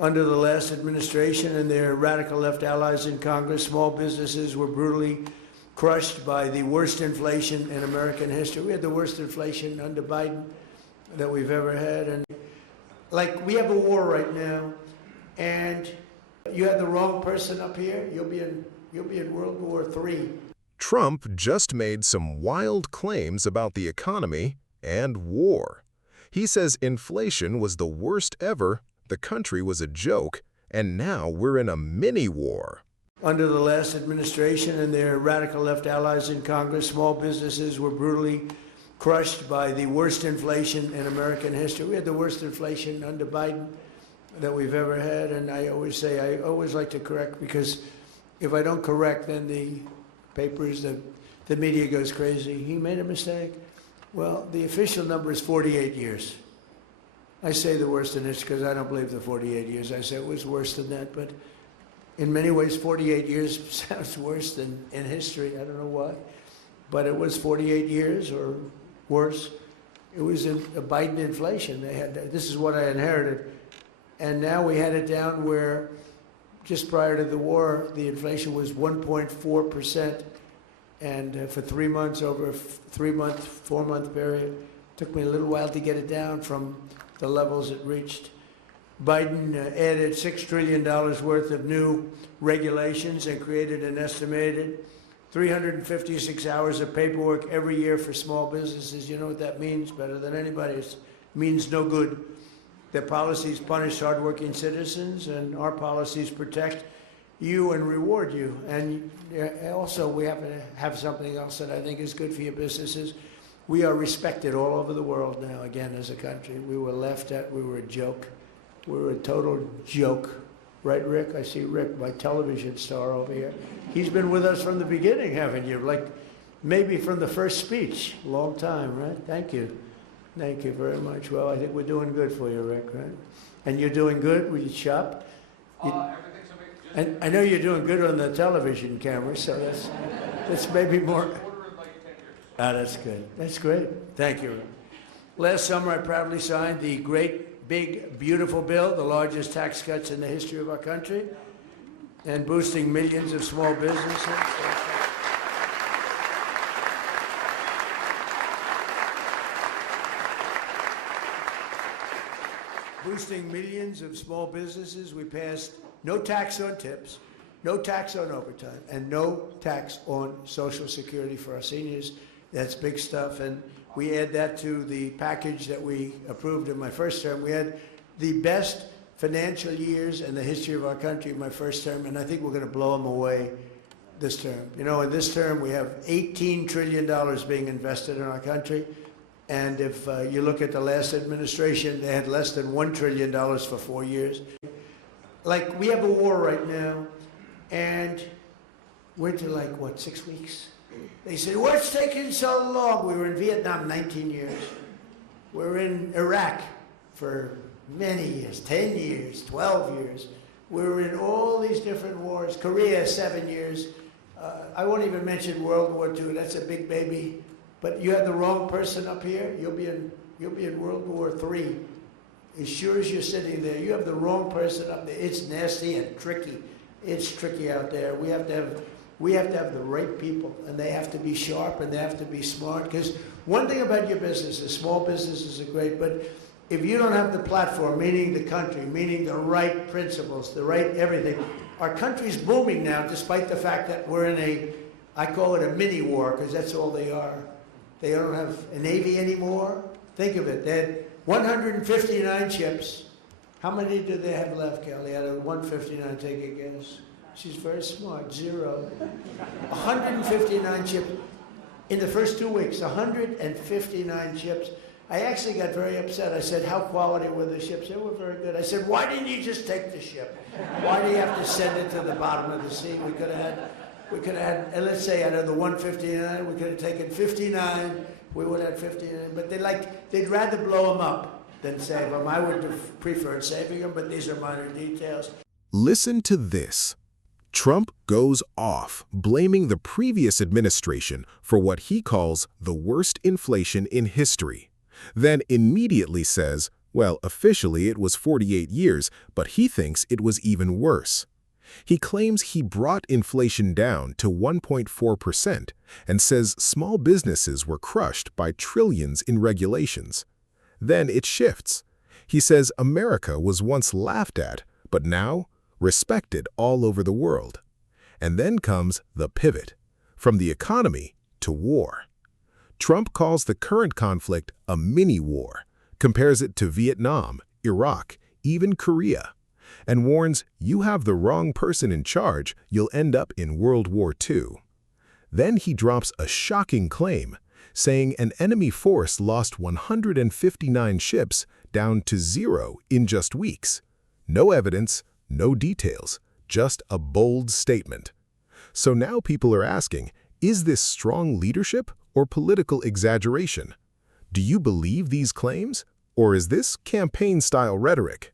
Under the last administration and their radical left allies in Congress, small businesses were brutally crushed by the worst inflation in American history. We had the worst inflation under Biden that we've ever had. And like, we have a war right now, and you have the wrong person up here, you'll be in World War III. Trump just made some wild claims about the economy and war. He says inflation was the worst ever, the country was a joke, and now we're in a mini-war. Under the last administration and their radical left allies in Congress, small businesses were brutally crushed by the worst inflation in American history. We had the worst inflation under Biden that we've ever had, and I always like to correct, because if I don't correct, then the papers, the media goes crazy. He made a mistake. Well, the official number is 48 years. I say the worst in history because I don't believe the 48 years. I say it was worse than that, but in many ways, 48 years sounds worse than in history. I don't know why, but it was 48 years or worse. It was a Biden inflation. They had this is what I inherited, and now we had it down where just prior to the war, the inflation was 1.4%, and for 3 months, over a 4-month period, it took me a little while to get it down from the levels it reached. Biden added $6 trillion worth of new regulations and created an estimated 356 hours of paperwork every year for small businesses. You know what that means better than anybody. It means no good. Their policies punish hardworking citizens, and our policies protect you and reward you. And also, we have to have something else that I think is good for your businesses. We are respected all over the world now, again, as a country. We were laughed at. We were a joke. We were a total joke. Right, Rick? I see Rick, my television star over here. He's been with us from the beginning, haven't you? Like, maybe from the first speech. Long time, right? Thank you. Thank you very much. Well, I think we're doing good for you, Rick, right? And you're doing good with your shop? Everything's amazing. And I know you're doing good on the television camera, so that's maybe more. That's good. That's great. Thank you. Last summer, I proudly signed the great, big, beautiful bill, the largest tax cuts in the history of our country, and boosting millions of small businesses. Boosting millions of small businesses. We passed no tax on tips, no tax on overtime, and no tax on Social Security for our seniors. That's big stuff, and we add that to the package that we approved in my first term. We had the best financial years in the history of our country in my first term, and I think we're going to blow them away this term. You know, in this term, we have $18 trillion being invested in our country, and if you look at the last administration, they had less than $1 trillion for 4 years. Like, we have a war right now, and we're to, like, what, 6 weeks? They said, what's taking so long? We were in Vietnam 19 years. We're in Iraq for many years, 10 years, 12 years. We were in all these different wars. Korea, 7 years. I won't even mention World War II. That's a big baby. But you have the wrong person up here, you'll be in World War III. As sure as you're sitting there, you have the wrong person up there. It's nasty and tricky. It's tricky out there. We have to have the right people, and they have to be sharp, and they have to be smart. Because one thing about your business is small businesses are great, but if you don't have the platform, meaning the country, meaning the right principles, the right everything, our country's booming now, despite the fact that we're in I call it a mini war, because that's all they are. They don't have a Navy anymore. Think of it. They had 159 ships. How many do they have left, Kelly? Out of 159, take a guess. She's very smart. 0. 159 ships. In the first 2 weeks, 159 ships. I actually got very upset. I said, how quality were the ships? They were very good. I said, why didn't you just take the ship? Why do you have to send it to the bottom of the sea? We could have had, and let's say out of the 159, we could have taken 59. We would have had 59. But they'd rather blow them up than save them. I would have preferred saving them, but these are minor details. Listen to this. Trump goes off, blaming the previous administration for what he calls the worst inflation in history, then immediately says, Well, officially it was 48 years, but he thinks it was even worse. He claims he brought inflation down to 1.4% and says small businesses were crushed by trillions in regulations. Then it shifts. He says America was once laughed at, but now respected all over the world. And then comes the pivot, from the economy to war. Trump calls the current conflict a mini-war, compares it to Vietnam, Iraq, even Korea, and warns you have the wrong person in charge, you'll end up in World War II. Then he drops a shocking claim, saying an enemy force lost 159 ships down to 0 in just weeks. No evidence, no details, just a bold statement. So now people are asking, is this strong leadership or political exaggeration? Do you believe these claims, or is this campaign-style rhetoric?